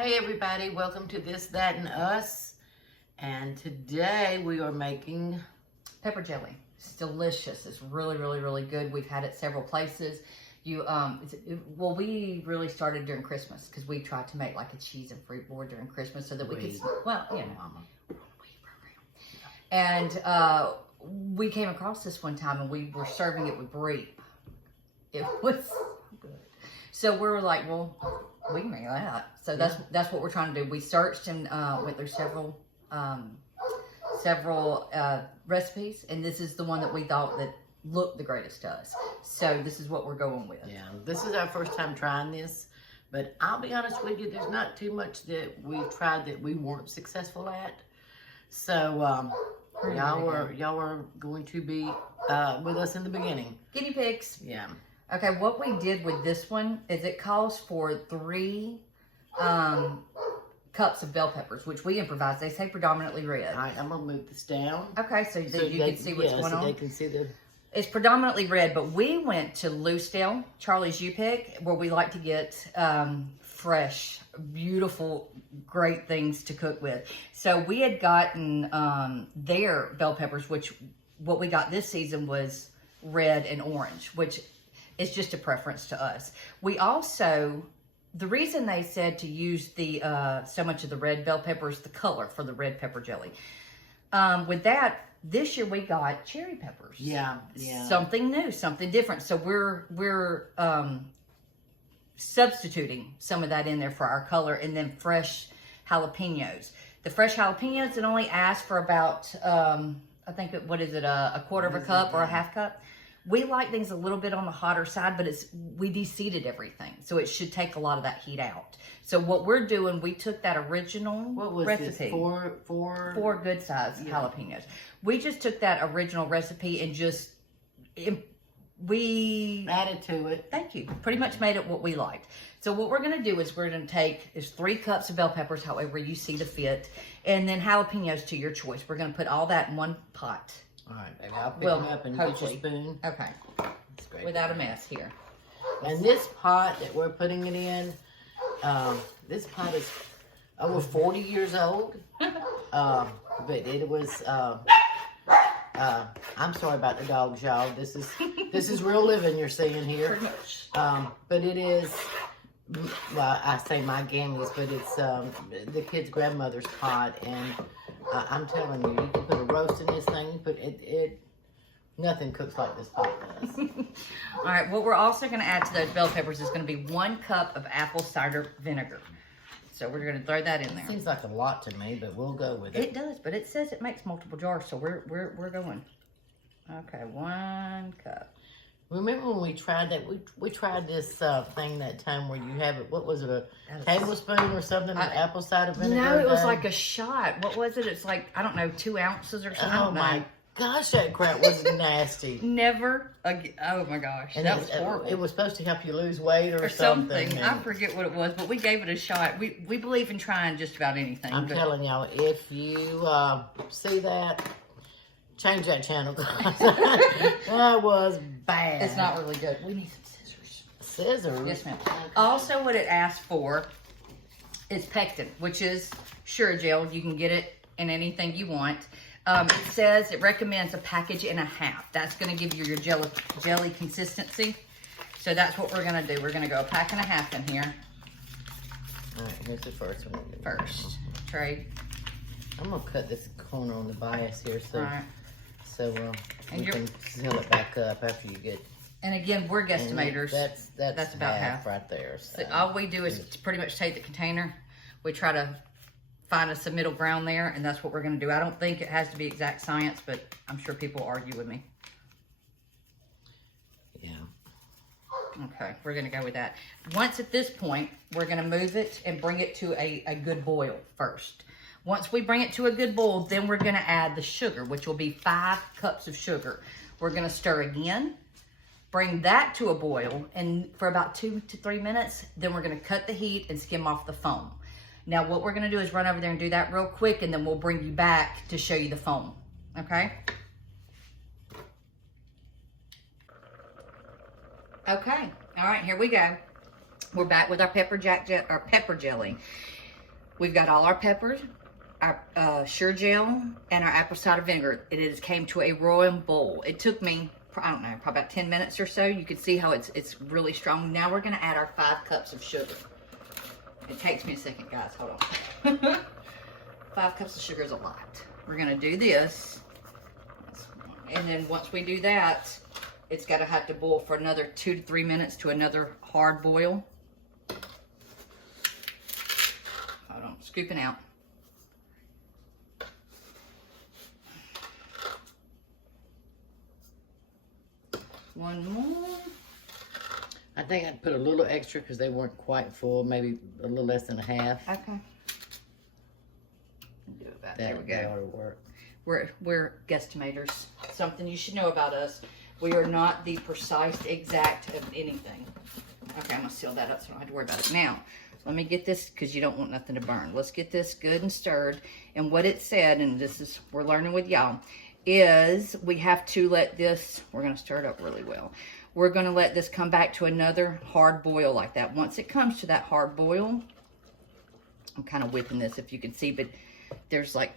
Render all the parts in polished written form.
Hey everybody, welcome to This, That, and Us. And today we are making pepper jelly. It's delicious. It's really good. We've had it several places. Well, we really started during Christmas because we tried to make like a cheese and fruit board during Christmas so that we could, well, you know, Mama. and we came across this one time and we were serving it with brie. It was so good. So we were like, well, we can make that. So that's what we're trying to do. We searched and went through several recipes, and this is the one that we thought that looked the greatest to us. So this is what we're going with. Yeah, this is our first time trying this, but I'll be honest with you, there's not too much that we've tried that we weren't successful at. So y'all were going to be with us in the beginning. Guinea pigs. Yeah. Okay, what we did with this one is it calls for 3 cups of bell peppers, which we improvised. They say predominantly red. All right, I'm going to move this down. Okay, so that you can see what's going on. They can see the... It's predominantly red, but we went to Loosedale, Charlie's U-Pick, where we like to get fresh, beautiful, great things to cook with. So we had gotten their bell peppers, which what we got this season was red and orange, which is just a preference to us. We also, the reason they said to use the so much of the red bell pepper is the color for the red pepper jelly. With that, this year we got cherry peppers. Yeah. Something new, something different. So we're substituting some of that in there for our color, and then fresh jalapenos. The fresh jalapenos, it only asks for about, I think, what is it, a quarter of a cup or a half cup? We like things a little bit on the hotter side, but we de-seeded everything, so it should take a lot of that heat out. So what we're doing, we took that original recipe. This? Four good size jalapenos. We just took that original recipe and just we added to it. Thank you. Pretty much made it what we liked. So what we're going to do is we're going to take 3 cups of bell peppers, however you see the fit, and then jalapenos to your choice. We're going to put all that in one pot. All right, baby, I'll pick them up and get your spoon. Okay. Without a mess here. And this pot that we're putting it in, this pot is over 40 years old. But it was, I'm sorry about the dogs, y'all. This is real living you're seeing here. Pretty much. But it is, well, I say my gammies, but it's the kid's grandmother's pot, and I'm telling you, you can put a roast in this thing. You put it. Nothing cooks like this pot does. All right. What we're also going to add to those bell peppers is going to be 1 cup of apple cider vinegar. So we're going to throw that in there. Seems like a lot to me, but we'll go with it. It does, but it says it makes multiple jars, so we're going. Okay, 1 cup. Remember when we tried that? We tried this thing that time where you have it. What was it? A tablespoon or something of apple cider vinegar? No, it was like a shot. What was it? It's like, I don't know, 2 ounces or something. Oh my gosh, that crap was nasty. Never again. Oh my gosh, and that was horrible. It was supposed to help you lose weight or something. I forget what it was, but we gave it a shot. We believe in trying just about anything. I'm telling y'all, if you see that, change that channel. That was bad. It's not really good. We need some scissors. Scissors? Yes, ma'am. Also, what it asks for is pectin, which is Sure-Jell. You can get it in anything you want. It says it recommends a package and a half. That's going to give you your jelly consistency. So that's what we're going to do. We're going to go a pack and a half in here. All right, here's the first one. First, trade. I'm going to cut this corner on the bias here so, right. You can seal it back up after you get... And again, we're guesstimators. That's about half right there. So all we do is pretty much take the container. We try to find us a middle ground there, and that's what we're going to do. I don't think it has to be exact science, but I'm sure people argue with me. Yeah. Okay, we're going to go with that. Once at this point, we're going to move it and bring it to a good boil first. Once we bring it to a good boil, then we're going to add the sugar, which will be 5 cups of sugar. We're going to stir again, bring that to a boil, and for about 2 to 3 minutes, then we're going to cut the heat and skim off the foam. Now, what we're going to do is run over there and do that real quick, and then we'll bring you back to show you the foam, okay? Okay, all right, here we go. We're back with our pepper jelly. we've got all our peppers, our Sure Gel, and our apple cider vinegar. It has came to a roaring boil. It took me, I don't know, probably about 10 minutes or so. You can see how it's really strong. Now we're gonna add our 5 cups of sugar. It takes me a second, guys, hold on. 5 cups of sugar is a lot. We're gonna do this. And then once we do that, it's gotta have to boil for another 2 to 3 minutes to another hard boil. Hold on, scooping out. One more. I think I'd put a little extra because they weren't quite full, maybe a little less than a half. Okay. Do about, there we That go. ought to work. We're guesstimators. Something you should know about us. We are not the precise exact of anything. Okay, I'm gonna seal that up so I don't have to worry about it. Now, let me get this, because you don't want nothing to burn. Let's get this good and stirred. And what it said, and this is, we're learning with y'all, is we have to let this, we're gonna stir it up really well. We're gonna let this come back to another hard boil like that. Once it comes to that hard boil, I'm kind of whipping this if you can see, but there's like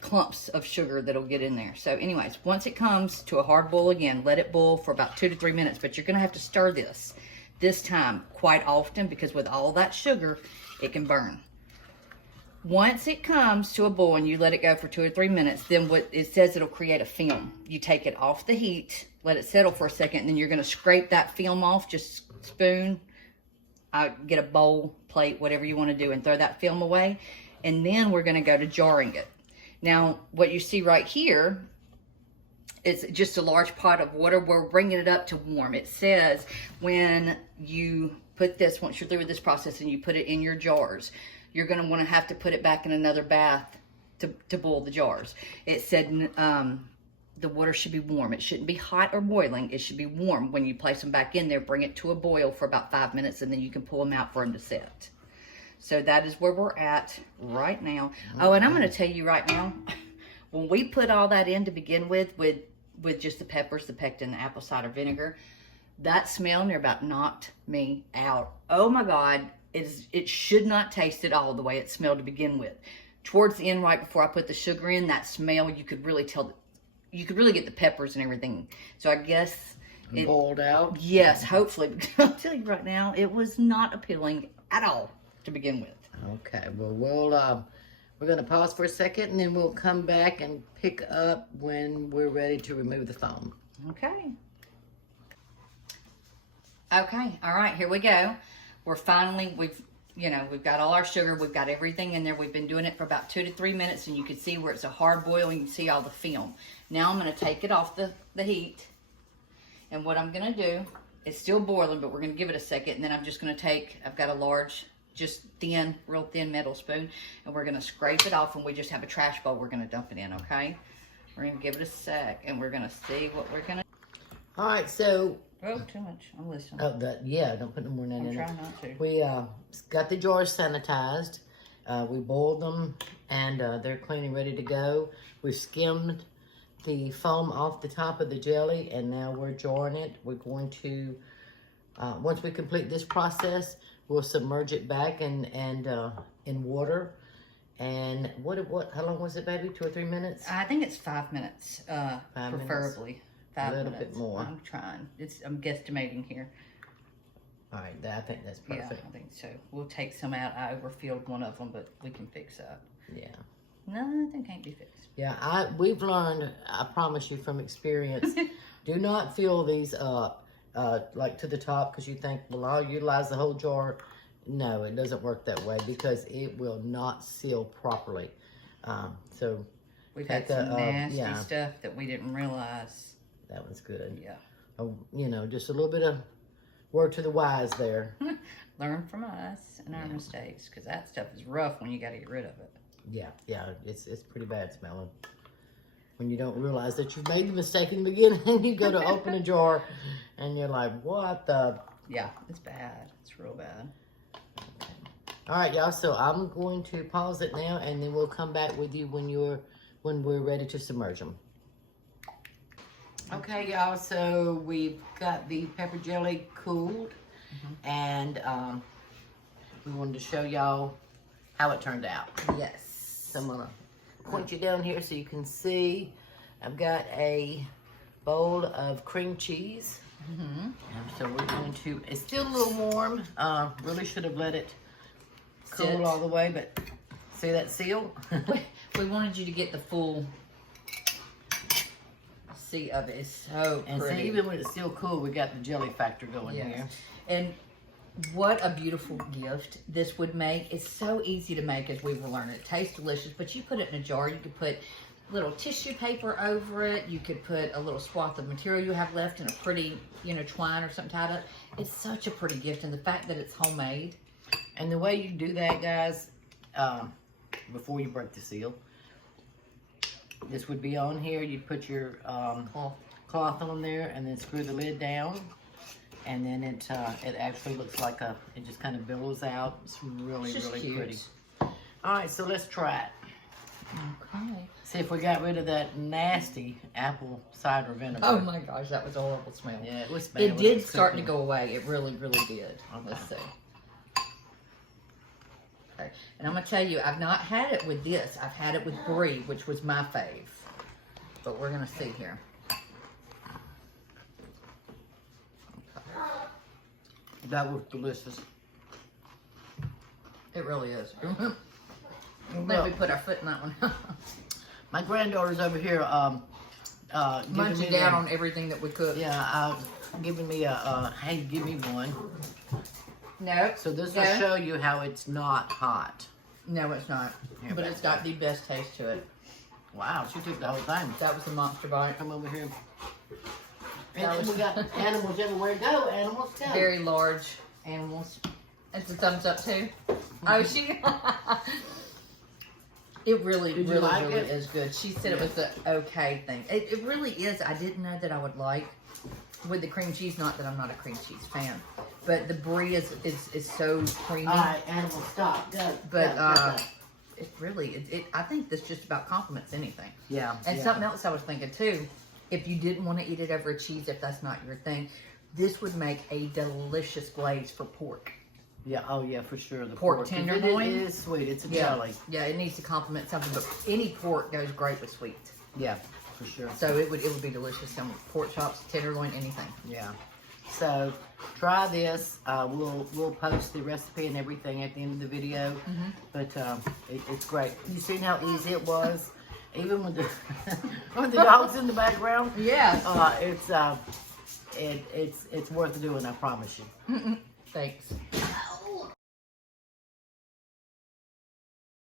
clumps of sugar that'll get in there. So anyways, once it comes to a hard boil again, let it boil for about 2 to 3 minutes, but you're gonna have to stir this time quite often, because with all that sugar, it can burn. Once it comes to a boil and you let it go for 2 or 3 minutes, then what it says, it'll create a film. You take it off the heat, let it settle for a second, and then you're gonna scrape that film off, just spoon, get a bowl, plate, whatever you wanna do, and throw that film away. And then we're gonna go to jarring it. Now, what you see right here is just a large pot of water. We're bringing it up to warm. It says when you put this, once you're through with this process and you put it in your jars, you're gonna wanna have to put it back in another bath to boil the jars. It said the water should be warm. It shouldn't be hot or boiling. It should be warm. When you place them back in there, bring it to a boil for about 5 minutes, and then you can pull them out for them to set. So that is where we're at right now. Oh, and I'm going to tell you right now, when we put all that in to begin with just the peppers, the pectin, the apple cider vinegar, that smell near about knocked me out. Oh my God, it should not taste at all the way it smelled to begin with. Towards the end, right before I put the sugar in, that smell, you could really tell, you could really get the peppers and everything. So I guess it boiled out. Yes, hopefully. I'll tell you right now, it was not appealing at all to begin with. Okay, well, we're going to pause for a second, and then we'll come back and pick up when we're ready to remove the foam. Okay. Okay, all right, here we go. We're finally, we've got all our sugar, we've got everything in there. We've been doing it for about 2 to 3 minutes, and you can see where it's a hard boil, and you can see all the film. Now I'm going to take it off the heat, and what I'm going to do, it's still boiling, but we're going to give it a second, and then I'm just going to take, I've got a large, just thin, real thin metal spoon, and we're going to scrape it off, and we just have a trash bowl we're going to dump it in, okay? We're going to give it a sec, and we're going to see what we're going to... All right, so... Oh, too much. I'm listening. Oh, yeah, don't put no more in I'm it. trying not to. We got the jars sanitized. We boiled them, and they're clean and ready to go. We skimmed the foam off the top of the jelly, and now we're jarring it. We're going to, once we complete this process, we'll submerge it back in water. And how long was it, baby? 2 or 3 minutes? I think it's 5 minutes, 5 preferably. minutes. 5 A little minutes. bit more. I'm trying. I'm guesstimating here. All right, I think that's Yeah, perfect. I think so. We'll take some out. I overfilled one of them, but we can fix that. Yeah. No, nothing can't be fixed. Yeah, we've learned, I promise you from experience, do not fill these up like to the top because you think, well, I'll utilize the whole jar. No, it doesn't work that way because it will not seal properly. So We've had take some nasty yeah, stuff that we didn't realize. that was good. Yeah. Just a little bit of word to the wise there. Learn from us and our mistakes, because that stuff is rough when you got to get rid of it. Yeah, it's pretty bad smelling. When you don't realize that you've made the mistake in the beginning, you go to open a jar and you're like, what the? Yeah, it's bad. It's real bad. All right, y'all, so I'm going to pause it now, and then we'll come back with you when we're ready to submerge them. Okay, y'all, so we've got the pepper jelly cooled, and we wanted to show y'all how it turned out. Yes. So I'm gonna point you down here so you can see. I've got a bowl of cream cheese. And so we're going to, it's still a little warm. Really should have let it cool Sit. all the way, but see that seal? We wanted you to get the full see of it. It's so And pretty. see, even when it's still cool, we got the jelly factor going Yes. here. And what a beautiful gift this would make. It's so easy to make, as we were learning. It tastes delicious, but you put it in a jar. You could put little tissue paper over it. You could put a little swath of material you have left in a pretty, twine or something tied up. It's such a pretty gift, and the fact that it's homemade. And the way you do that, guys, before you break the seal, this would be on here. You'd put your cloth on there and then screw the lid down. And then it actually looks like it just kind of billows out. It's really, It's just really cute. pretty. All right, so let's try it. Okay. See if we got rid of that nasty apple cider vinegar. Oh my gosh, that was a horrible smell. Yeah, it was bad. It when did was start to cooking. go away. It really, really did. Okay. Let's see. Okay. And I'm going to tell you, I've not had it with this. I've had it with brie, which was my fave. But we're going to see here. That was delicious. It really is. Maybe put our foot in that one. My granddaughter's over here giving me Munching down on everything that we cook. Yeah, giving me hey, give me one. No. So this no. will show you how it's not hot. No, it's not. Here, But back it's got the best taste to it. Wow, she took the whole thing. That was a monster bite. Come over here. That And was- we got animals everywhere. Go, animals, go. Very large animals. It's a thumbs up too. Oh, she. It really, Did you really, like really it? is good. She said it was the okay thing. It really is. I didn't know that I would like with the cream cheese. Not that I'm not a cream cheese fan, but the brie is so creamy. All right, animals, stop. Go. But go, go, go. it really, I think this just about complements anything. Yeah. And yeah. something else I was thinking too, if you didn't want to eat it over a cheese, if that's not your thing, this would make a delicious glaze for pork. Yeah, oh yeah, for sure. The Pork 'cause tenderloin? It is sweet. It's a Yeah, jelly. yeah, it needs to complement something, but any pork goes great with sweet. Yeah, for sure. So it would be delicious. Some pork chops, tenderloin, anything. Yeah. So try this. We'll post the recipe and everything at the end of the video. Mm-hmm. But it's great. You seen how easy it was, even with the with the dogs in the background. Yeah. It's worth doing. I promise you. Thanks.